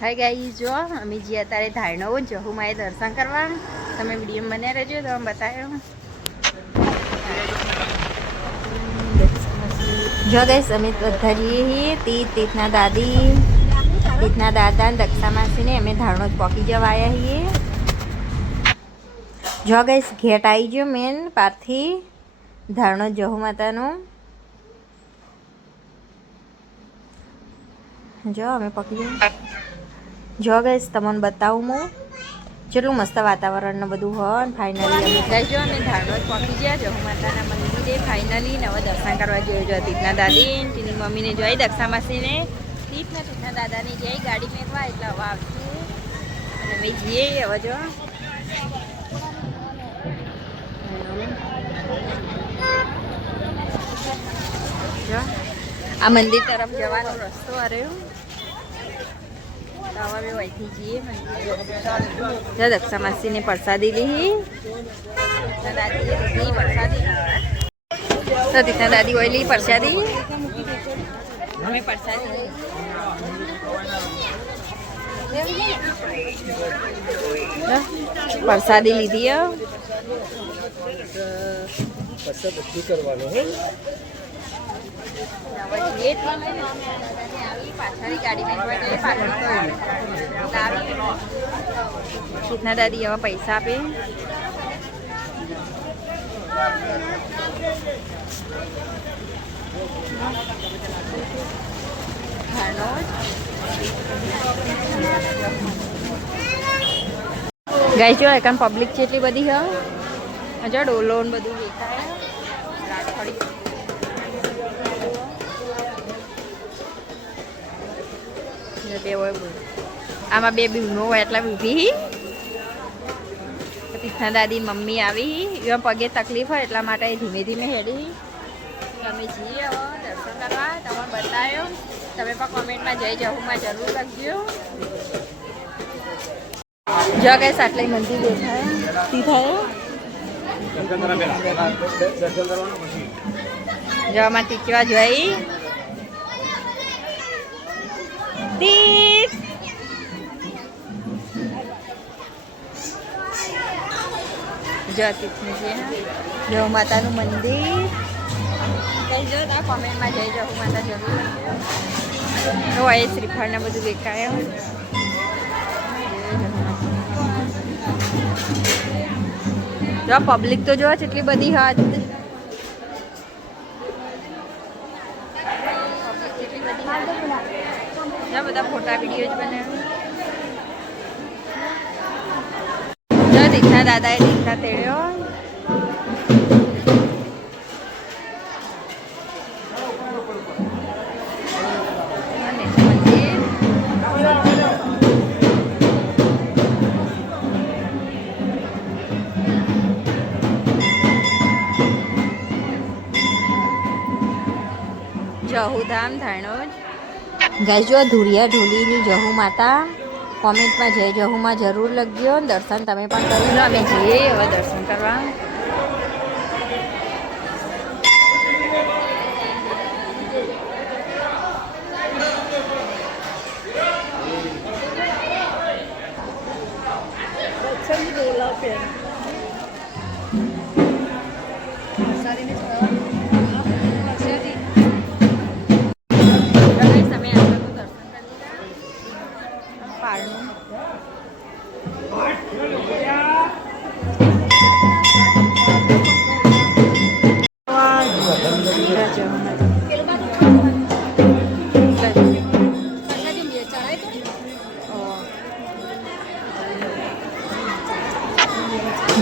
Hi guys, જો અમે જે અત્યારે ધારણો જહુમાએ દર્શન કરવા. તમે વિડીયો બન્યા રહેજો તો અમે બતાવ્યો. જો ગાઈસ, અમે બધા જઈએ તીર્થના દાદી, તીર્થના દાદા ને દક્ષા માસીને અમે ધારણો જ પોકી જવા આવ્યા છીએ. જો ગાઈસ, ઘેટ આવી ગયો મેન પારથી ધારણો જહુ માતાનું. જો અમે પકી ગયા. જો ગાઈસ, તમને બતાવું હું જેટલું મસ્ત વાતાવરણ ને બધું હોય. ફાઇનલી અમે ગાઈસ જો અમે ધારણો પહોંચી ગયા જહુ માતાના મંદિરે ફાઇનલી. નવા દર્શન કરવા જઈએ. જો તીર્થના દાદી તેની મમ્મીને જોઈ, દક્ષા માસીને તીર્થના દાદાને જઈ ગાડી મેળવા એટલે હવે આવશે અને અમે જઈએ. હવે જો આ મંદિર તરફ જવાનો રસ્તો આવ્યો. હવે અમે વહીથી જઈએ મંદિર. દક્ષા માસીને પ્રસાદી લીધી. દાદીએ લીધી પ્રસાદી. તો તીર્થના દાદી હોય લી પ્રસાદી. અમે પ્રસાદી પ્રસાદી લીધી. પાછળની ગાડીમાં દાદી એવા પૈસા આપે. ગાઈસ જો એકાન પબ્લિક છે એટલી બધી હ. જો ડોલો ને બધું વેચાય. રાખડી બે હોય. આમાં બે બહેનો હોય એટલે ઊભી. તીર્થના દાદી મમ્મી આવી. એમાં પગે તકલીફ હોય એટલા માટે ધીમે ધીમે હેડી. તમે જઈએ દર્શન કરવા. તમે બતાવ્યો. તમે પણ કોમેન્ટમાં જય જહુમાં જરૂર લખજો. જો ગાઈસ આટલે મંદિર દેખાય તીથાય. જો આમાં ટીચવા જોઈ જહુ માતાનું મંદિર. કઈ જો ના કોમેન્ટમાં જઈ જહુ માતા જરૂર હોય. શ્રીફળ ને બધું દેખાય. જો પબ્લિક તો જો એટલી બધી હાથ બધા ફોટા વિડીયો જ બનાવ્યા. તીર્થના દાદાએ દીક્ષા તેડ્યો. જહુધામ ધાણોજ. ગાઈસ જો ધુરિયા ઢોલીની જહુ માતા. કોમેન્ટમાં જય જહુમાં જરૂર લખજો. દર્શન તમે પણ કરી લો. અમે જઈએ હવે દર્શન કરવા.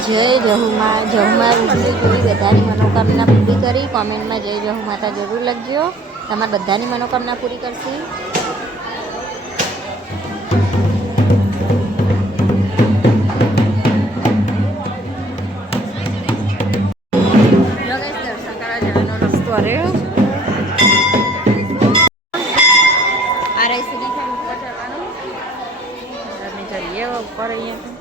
જય જહુમાં. જહુમાં રૂબરૂ જોઈ બધાની મનોકામના પૂરી કરી. કોમેન્ટમાં જય જહુ માતા જરૂર લખજો. તમારા બધાની મનોકામના પૂરી કરશે. દર્શન કરવા જવાનો રસ્તો રહ્યો. આ રહી સુધી ઉપર જવાનું. અમે જઈએ ઉપર. અહીંયા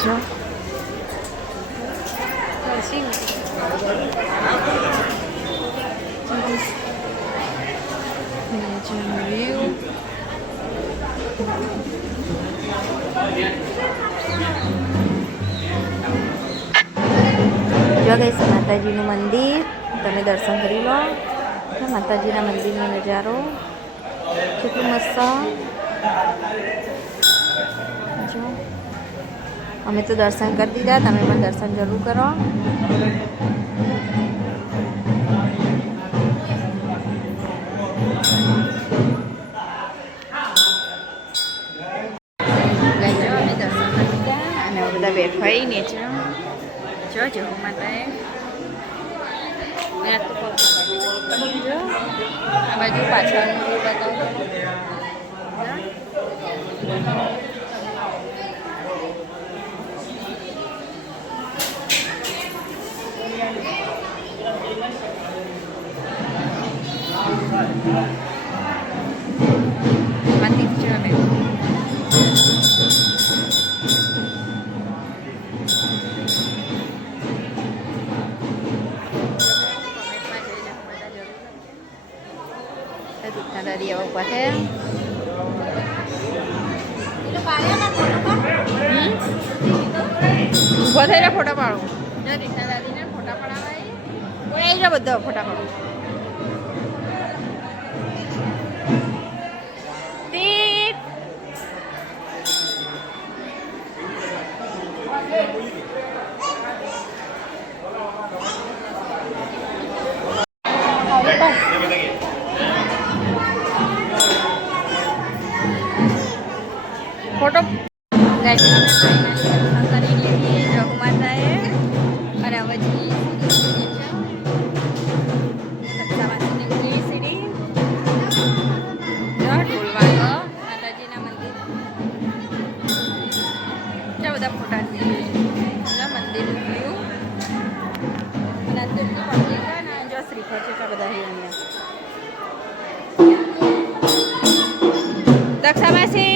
જો જો ગઈશ માતાજીનું મંદિર, તમે દર્શન કરી લો. માતાજીના મંદિરનો નજારો કેટલું મસ્ત. જો અમે તો દર્શન કરી દીધા, તમે પણ દર્શન જરૂર કરો. બધા બેઠવાઈ નીચે જો માતાએ આ બાજુ પાછળનું બતાવો. Dari awak buat ya. Buat saya foto paru. Jadi dari ini foto paru lagi. Boleh aja betul foto paru. Tit. Photo guys કરી લીધી જહુ માતાએ અને હવે સીડી ઢોલવાગો માતાજીના મંદિર કેટલા બધા ફોટા મંદિરનું વ્યૂ અને અંદરની પબ્લિક અને જો શ્રીફળ છે એટલા બધા અહીંયા દક્ષામાસી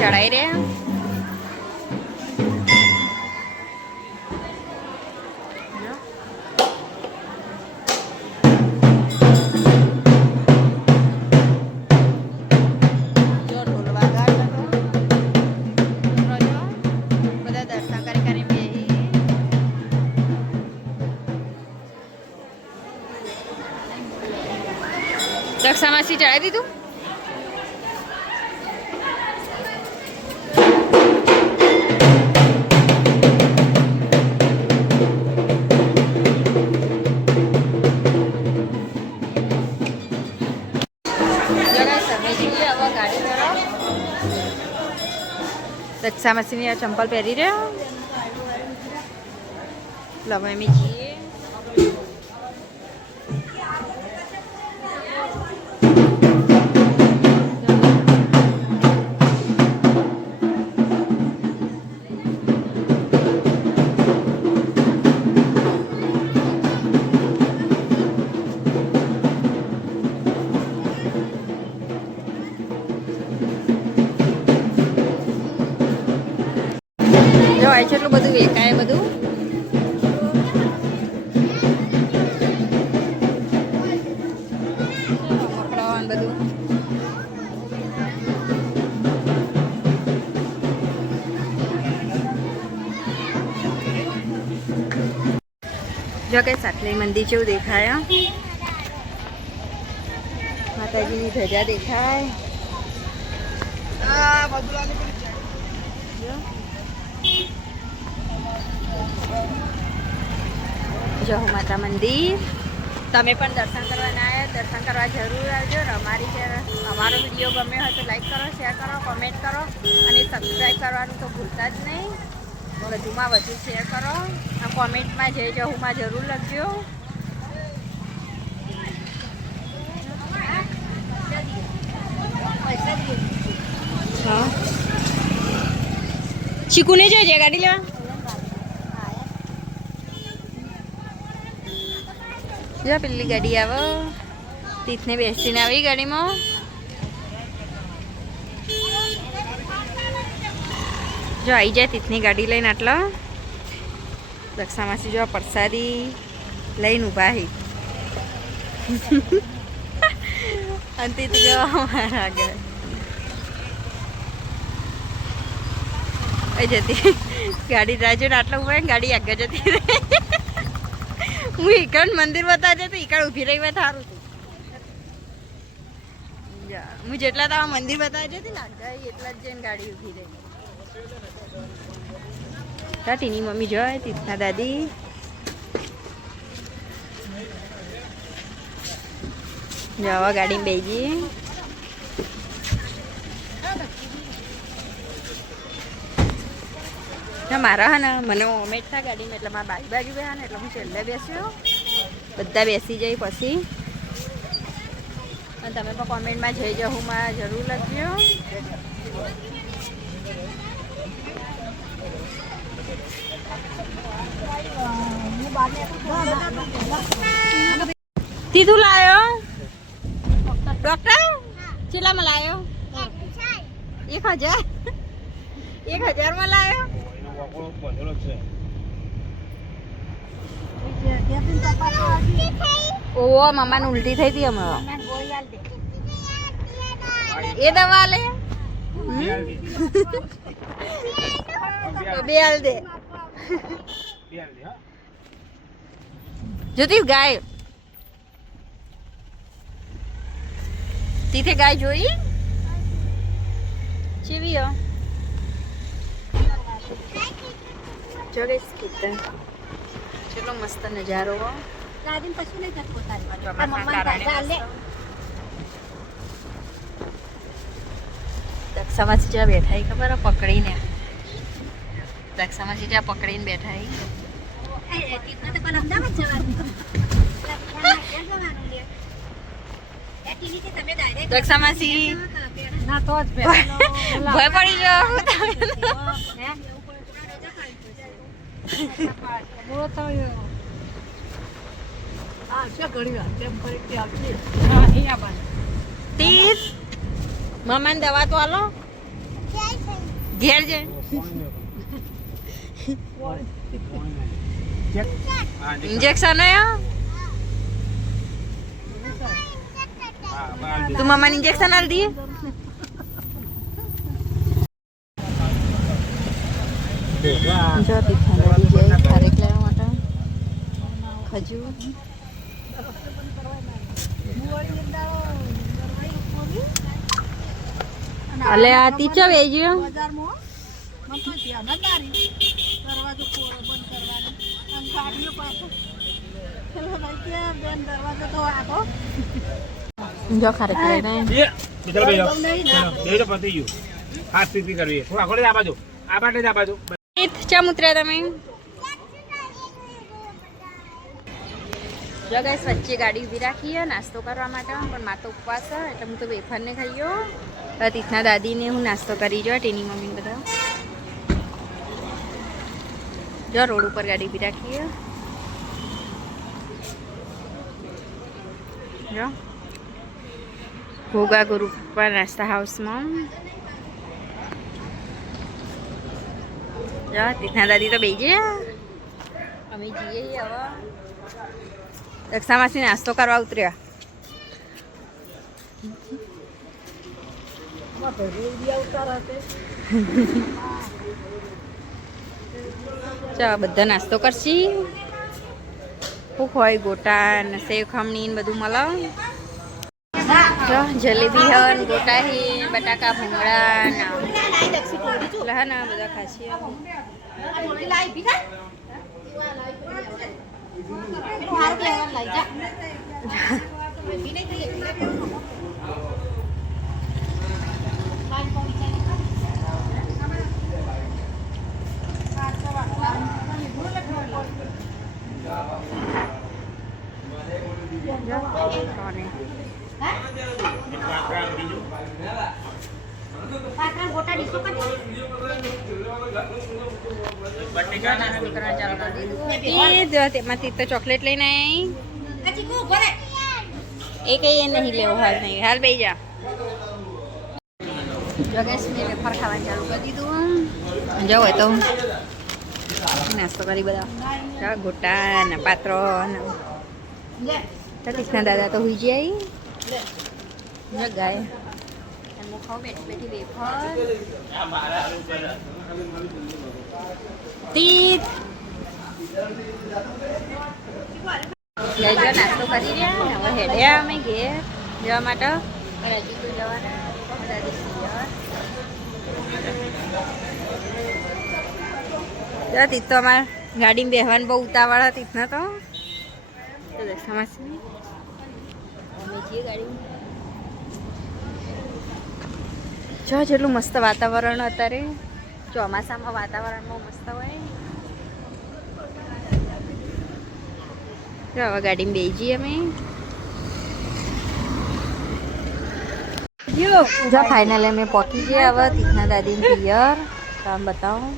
ચડાઈ રહ્યા બધા દર્શન કરી દક્ષામાસી ચડાવી દીધું. દક્ષામાસીની ચંપલ પહેરી રહ્યા લવામી છીએ. જોવાય છે એટલું બધું વેકાય બધું. મકડાવાન બધું જો કે સાટલી મંદિર જેવું દેખાય. માતાજીની ધજા દેખાય. જહુ માતા મંદિર તમે પણ દર્શન કરવાના આવ્યા, દર્શન કરવા જરૂર આવજો. અમારી અમારો વિડીયો ગમ્યો હોય તો લાઈક કરો, શેર કરો, કોમેન્ટ કરો અને સબસ્ક્રાઈબ કરવાનું તો ભૂલતા જ નહીં. વધુમાં વધુ શેર કરો. આ કોમેન્ટમાં જય જહુમાં જરૂર લખજો. હા ચીકુને જોઈએ ગાડી લેવા. જો પેલી ગાડી આવો, તીથને બેસીને આવી ગાડીમાં. જો આવી જાય તીથની ગાડી લઈને. આટલા દક્ષામાંથી જો પ્રસાદી લઈને ઊભા હી. અને તીથ જો અમારા આગળ જતી ગાડી રાજુ ને આટલા ઉભા ગાડી આગળ જતી રહી. હું ઈકણ મંદિર બતાવજે તો ઈકણ ઊભી રહી મેં સારું હતું. હું જેટલા તારા મંદિર બતાવજે હતી ને આગળ એટલા જ જઈને ગાડી ઊભી રહી. ટીની મમ્મી જોય તીથના દાદી. જવા ગાડીમાં બેસી. મારા હા ને મને ઓમેટ થાય ગાડીમાં એટલે મારા બાજુ બેહા ને એટલે હું છેલ્લે બેસ્યો. બધા બેસી જાય પછી. અને તમે પણ કોમેન્ટમાં જઈ જહુમાં જરૂર લખજો. તીધું લાયો ડોક્ટર ચેલામાં લાયો? 1000 1000માં લાયો. ઓવો મમ્માને ઉલટી થઈ હતી હમણાં. એ દવા લે બે હાલ દે. જોતી ગાય તીથે ગાય જોઈ ચેવી હો. જો ગાઈસ કીધું ચલો મસ્ત નજારો હો. દાદીને કશું નહીં કરતો તારી. દક્ષામાંથી જ્યાં બેઠા ખબર પકડીને. દક્ષામાંથી જ્યાં પકડીને બેઠા દક્ષામાંથી ભય પડી ગયો. મમ્માને દવા તો આલો ઘેર છે. ઇન્જેક્શન તું મમ્માને ઇન્જેક્શન આલ દીએ. જો ખારેક લેવા માટે ખજૂર. અલે આ તીચો વેજ્યો. જો ખારેક લઈને ચમ ઉતર્યા તમે? જો ગાઈસ વચ્ચે ગાડી ઊભી રાખીએ નાસ્તો કરવા માટે. પણ મારે તો ઉપવાસ છે એટલે હું તો વેફરને ખાઈયો. તીથના દાદીને હું નાસ્તો કરી જો ટીની મમ્મી બધા. જો રોડ ઉપર ગાડી ઊભી રાખીએ. જો ભોગા ગ્રુપ પર નાસ્તા હાઉસમાં. જો તીથના દાદી તો બેસી અમે જઈએ હવે. દક્ષામાંથી નાસ્તો કરવા ઉતર્યા. ચાલો બધા નાસ્તો કરશી. ભૂખ હોય ગોટા ને સેવ ખમણી ને બધું મળે. જલેબી હન ગોટા હે બટાકા ભૂંગળા ને બધા ખાશી. તેમાંથી તો ચોકલેટ લઈને આવી એ કઈ નહીં લેવો હાલ નહીં હાલ બે જા જગેશ મેં વેફર ખાવાનું ચાલુ કરી દીધું જવું હોય તો નાસ્તો કરી બધા ગોટા ને પાત્રો ને કૃષ્ણ દાદા તો હુઈ જાય ગાય હું ખાઉં બેઠી બેઠી વેફર તીત નાસ્તો કરી રહ્યા હવે હેડ્યા અમે ઘેર જવા માટે હજી તો જવાના તીત તો અમારે ગાડીમાં બેહવાનું બહુ ઉતાવળ હતી ને તો દશામાસી અમે જઈએ ગાડીમાં જો જેટલું મસ્ત વાતાવરણ અત્યારે ચોમાસામાં વાતાવરણ બહુ મસ્ત હોય જો હવે ગાડીમાં બેસી જઈએ અમે જો ફાઇનલી અમે પહોંચી ગયા હવે તીથના દાદીને પિયર કામ બતાવો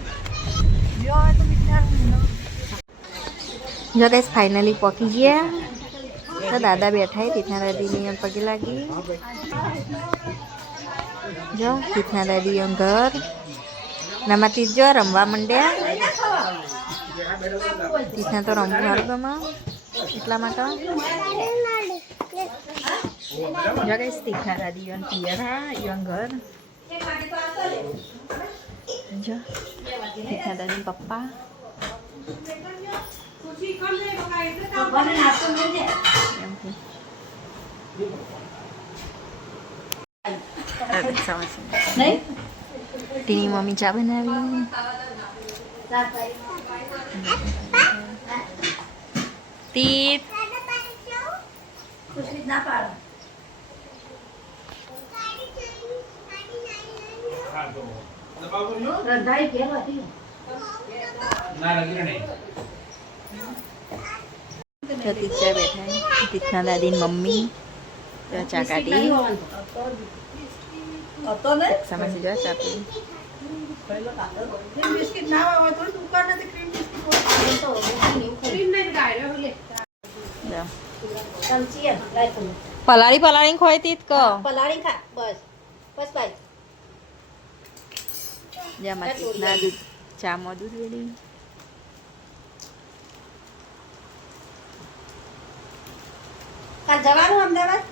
જો ગાઈસ ફાઇનલી પહોંચી ગયા તો દાદા બેઠા તીથના દાદીની પગે લાગી જો તીથના દાદી ઘર નમાંથી જો રમવા માંડ્યા તીથના તો રમવું સારું ગમે એટલા માટે જો ગાઈસ તીથના દાદી યોન પિયર હા યોન ઘર જો તીથના દાદી પપ્પા ટીની મમ્મી ચા બનાવી તીત તીચા બેઠા તીથના દાદી મમ્મી ચા કાઢી સમજી જો ચા પી પલાળી પલાળી ખોય તીત કો પલાળી ખા બસ બસ ભાઈ જામાં તીતના દૂધ ચામાં દૂધ વેડી કાલ જવાનું અમદાવાદ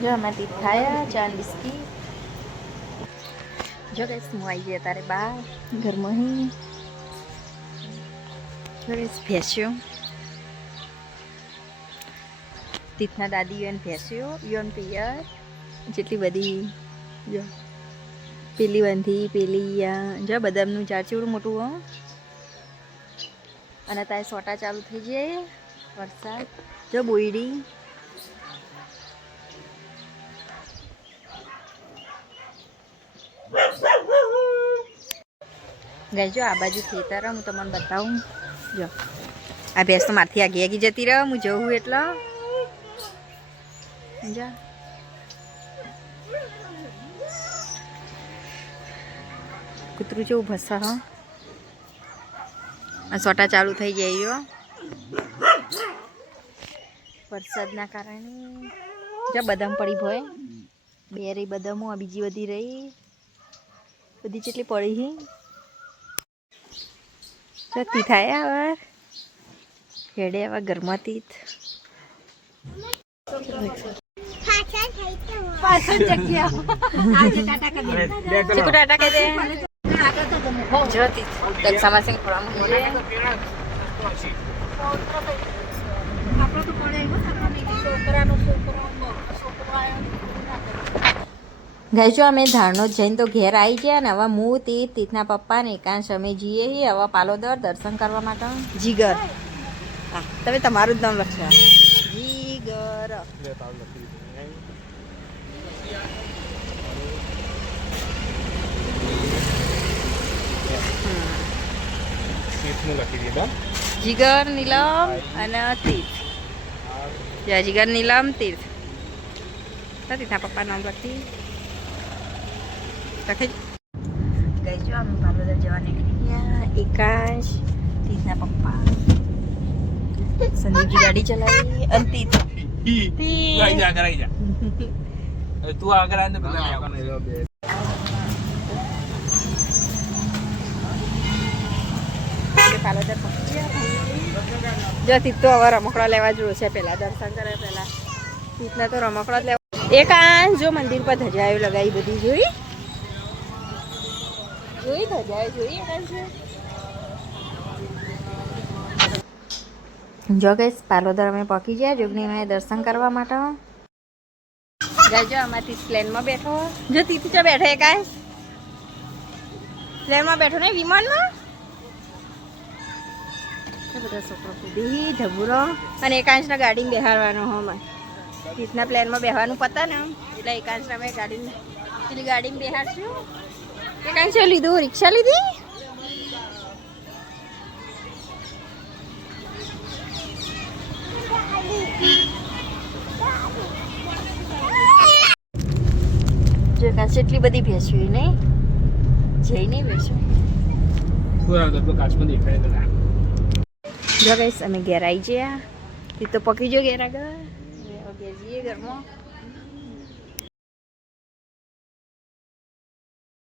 જો અમે તીત ખાયા ચા બિસ્કીટ જો ગાઈસ હું આવી ગયા તારે બહાર ઘરમાં હી જો ગાઈસ ભેસ્યો તીથના દાદી યોન ભેસ્યો યોન પિયર જેટલી બધી જો પેલી બંધી પેલી જો બદામનું ઝાડ ચેવડું મોટું હો અને તારે સોટા ચાલુ થઈ જાય વરસાદ જો બોયડી ગાય જો આ બાજુ ખેતર હું તમને બતાવું જો આ ભેંસ તો મારથી આગી આગી જતી રહે હું જવું એટલે જા કૂતરું જેવું ભસા હા આ સોટા ચાલુ થઈ જાય વરસાદના કારણે જો બદામ પડી ભોય બે રહી બદામો આ બીજી બધી રહી બધી જેટલી પડી હી જતી થાય હવે હેડે હવે ઘરમાં તીત ગાય જો અમે ધારનો જઈને તો ઘેર આવી ગયા ને હવે હું તીતના પપ્પા ને એકાંશ અમે જઈએ હવે પાલોદર દર્શન કરવા માટે જીગર હા તમે તમારું જ નામ લખશો જીગર જીગર નીલમ અને તીર્થ જીગર નીલમ તીર્થ તીથના પપ્પા નામ લખી તો ખાઈ ગઈ જો અમે પાલોદર જવા નીકળી ગયા. એકાંશ તીતના પપ્પા સંદીપજી ગાડી ચલાવી અને તીત તું આગળ આને પાલોદર પહોંચી ગયા. જો તીત તો હવે રમકડા લેવા જોયું છે. પેલા દર્શન કરે પેલા તીતના તો રમકડા લેવા. એકાંશ જો મંદિર પર ધજાયો લગાવી બધી જોઈ ધજાયો જોઈ એકાંશ. જો ગઈસ પાલોદર અમે પહોંચી ગયા જોગણીમાં દર્શન કરવા માટે. જો આમાંથી પ્લેનમાં બેઠો. જો તીતી ચા બેઠો એકાંશ પ્લેનમાં બેઠો ને વિમાનમાં. બધા છોકરો કૂદી ઢબુરો અને એકાંશના ગાડીમાં બેહાડવાનો હો. તીતના પ્લેનમાં બેહવાનું પતા ને એટલે એકાંશના અમે ગાડીમાં પેલી ગાડીમાં બેહાડશું. એકાંશે લીધું રિક્ષા લીધી. જો એકાંશ એટલી બધી ભેંસવી નહીં જઈ નહીં ભેંસવી. જો ગઈસ અમે ઘેર આવી ગયા. તે તો પકી જો ઘેર આગળ જઈએ ઘરમાં.